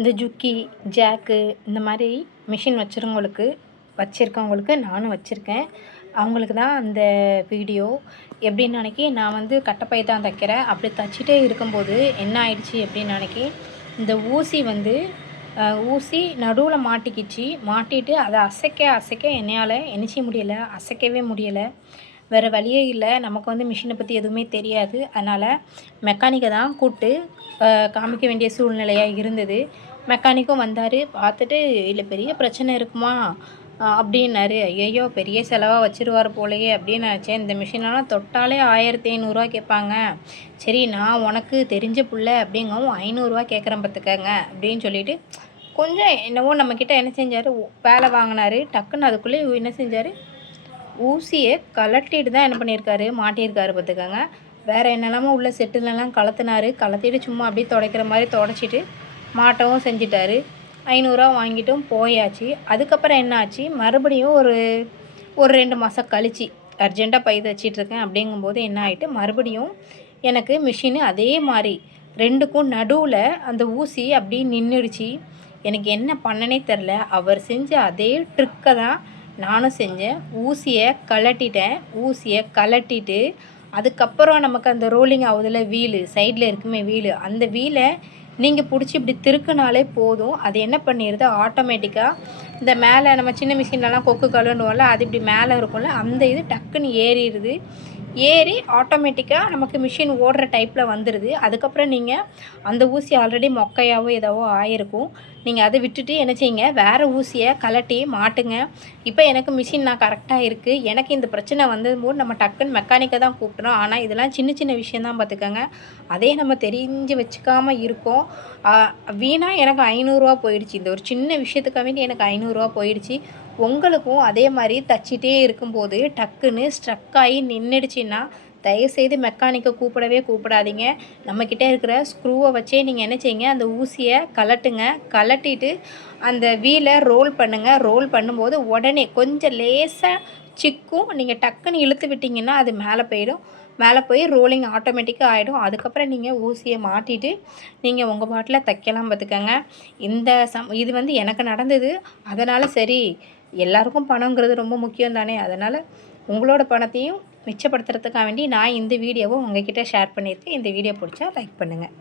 இந்த ஜுக்கி ஜாக்கு இந்த மாதிரி மிஷின் வச்சுருவங்களுக்கு வச்சுருக்கவங்களுக்கு நானும் வச்சுருக்கேன். அவங்களுக்கு தான் அந்த வீடியோ. எப்படின்னு அன்றைக்கி நான் வந்து கட்டப்பை தான் தைக்கிறேன். அப்படி தைச்சிட்டே இருக்கும்போது என்ன ஆயிடுச்சு அப்படின்னு அன்றைக்கி இந்த ஊசி வந்து ஊசி நடுவில் மாட்டிக்கிச்சு. மாட்டிட்டு அதை அசைக்க அசைக்க என்னையால் என்னச்சிக்க முடியலை அசைக்கவே முடியலை. வேறு வழியே இல்லை. நமக்கு வந்து மிஷினை பற்றி எதுவுமே தெரியாது. அதனால் மெக்கானிக்கை தான் கூப்பிட்டு காமிக்க வேண்டிய சூழ்நிலையாக இருந்தது. மெக்கானிக்கும் வந்தார். பார்த்துட்டு இல்லை பெரிய பிரச்சனை இருக்குமா? அப்படின்னாரு. ஐயோ பெரிய செலவாக வச்சுருவார் போலயே அப்படின்னு நினச்சேன். இந்த மிஷினெல்லாம் தொட்டாலே ஆயிரத்தி ஐநூறுரூவா கேட்பாங்க. சரி நான் உனக்கு தெரிஞ்ச புள்ள அப்படிங்கவும் ஐநூறுரூவா கேட்குறேன் பார்த்துக்கங்க அப்படின்னு சொல்லிட்டு கொஞ்சம் என்னவோ நம்மக்கிட்ட என்ன செஞ்சார். வேலை வாங்கினாரு. டக்குன்னு அதுக்குள்ளே என்ன செஞ்சார்? ஊசியை கலட்டிட்டு தான் என்ன பண்ணியிருக்காரு? மாட்டியிருக்காரு பார்த்துக்கோங்க. வேறு என்னெல்லாமோ உள்ள செட்டுலலாம் கலத்துனாரு. கலத்திட்டு சும்மா அப்படியே துடைக்கிற மாதிரி தொடச்சிட்டு மாட்டவும் செஞ்சிட்டாரு. ஐநூறுரூவா வாங்கிட்டும் போயாச்சு. அதுக்கப்புறம் என்ன ஆச்சு மறுபடியும் ஒரு ஒரு ரெண்டு மாதம் கழிச்சு அர்ஜெண்ட்டாக பை தச்சிட்ருக்கேன் அப்படிங்கும்போது என்ன ஆயிட்டு மறுபடியும் எனக்கு மிஷினு அதே மாதிரி ரெண்டுக்கும் நடுவில் அந்த ஊசி அப்படியே நின்றுடுச்சு எனக்கு என்ன பண்ணனே தெரில. அவர் செஞ்ச அதே ட்ரிக்கை தான் நானும் செஞ்சேன். ஊசியை கலட்டிட்டேன் ஊசியை கலட்டிட்டு அதுக்கப்புறம் நமக்கு அந்த ரோலிங் ஆகுதுல வீலு சைடில் இருக்குமே வீலு அந்த வீலை நீங்கள் பிடிச்சி இப்படி திருக்குனாலே போதும். அது என்ன பண்ணிடுது ஆட்டோமேட்டிக்காக இந்த மேலே நம்ம சின்ன மிஷின்லலாம் கொக்கு கழுண்டுவோம்ல அது இப்படி மேலே இருக்கும்ல அந்த இது டக்குன்னு ஏறிடுது. ஏறி ஆட்டோமேட்டிக்காக நமக்கு மிஷின் ஓடுற டைப்பில் வந்துடுது அதுக்கப்புறம் நீங்கள் அந்த ஊசி ஆல்ரெடி மொக்கையாவோ ஏதாவோ ஆயிருக்கும். நீங்கள் அதை விட்டுட்டு என்ன செய்யுங்க? வேறு ஊசியை கலட்டி மாட்டுங்க. இப்போ எனக்கு மிஷின் நான் கரெக்டாக இருக்குது எனக்கு இந்த பிரச்சனை வந்தபோது நம்ம டக்குன்னு மெக்கானிக்கை தான் கூப்பிட்றோம் ஆனால் இதெல்லாம் சின்ன சின்ன விஷயந்தான் பார்த்துக்கோங்க அதே நம்ம தெரிஞ்சு வச்சுக்காமல் இருக்கோம். வீணாக எனக்கு ஐநூறுரூவா போயிடுச்சு. இந்த ஒரு சின்ன விஷயத்துக்காக வேண்டி எனக்கு ஐநூறுரூவா போயிடுச்சு. உங்களுக்கும் அதே மாதிரி தச்சிட்டே இருக்கும்போது டக்குன்னு ஸ்ட்ரக் ஆகி நின்றுடுச்சின்னா தயவுசெய்து மெக்கானிக்கை கூப்பிடவே கூப்பிடாதீங்க. நம்மக்கிட்ட இருக்கிற ஸ்க்ரூவை வச்சே நீங்கள் என்ன செய்யுங்க அந்த ஊசியை கலட்டுங்க கலட்டிட்டு அந்த வீலை ரோல் பண்ணுங்கள் ரோல் பண்ணும்போது உடனே கொஞ்சம் லேசாக சிக்கும். நீங்கள் டக்குன்னு இழுத்து விட்டிங்கன்னா அது மேலே போயிடும். மேலே போய் ரோலிங் ஆட்டோமேட்டிக்காக ஆகிடும் அதுக்கப்புறம் நீங்கள் ஊசியை மாட்டிட்டு நீங்கள் உங்கள் பாட்டில் தைக்கலாம் பார்த்துக்கங்க. இந்த சம் இது வந்து எனக்கு நடந்தது. அதனால் சரி எல்லாருக்கும் பணங்கிறது ரொம்ப முக்கியம் தானே அதனால் உங்களோட பணத்தையும் மிச்சப்படுத்துறதுக்காக வேண்டி நான் இந்த வீடியோவை உங்ககிட்ட ஷேர் பண்ணியிருக்கேன். இந்த வீடியோ பிடிச்சா லைக் பண்ணுங்கள்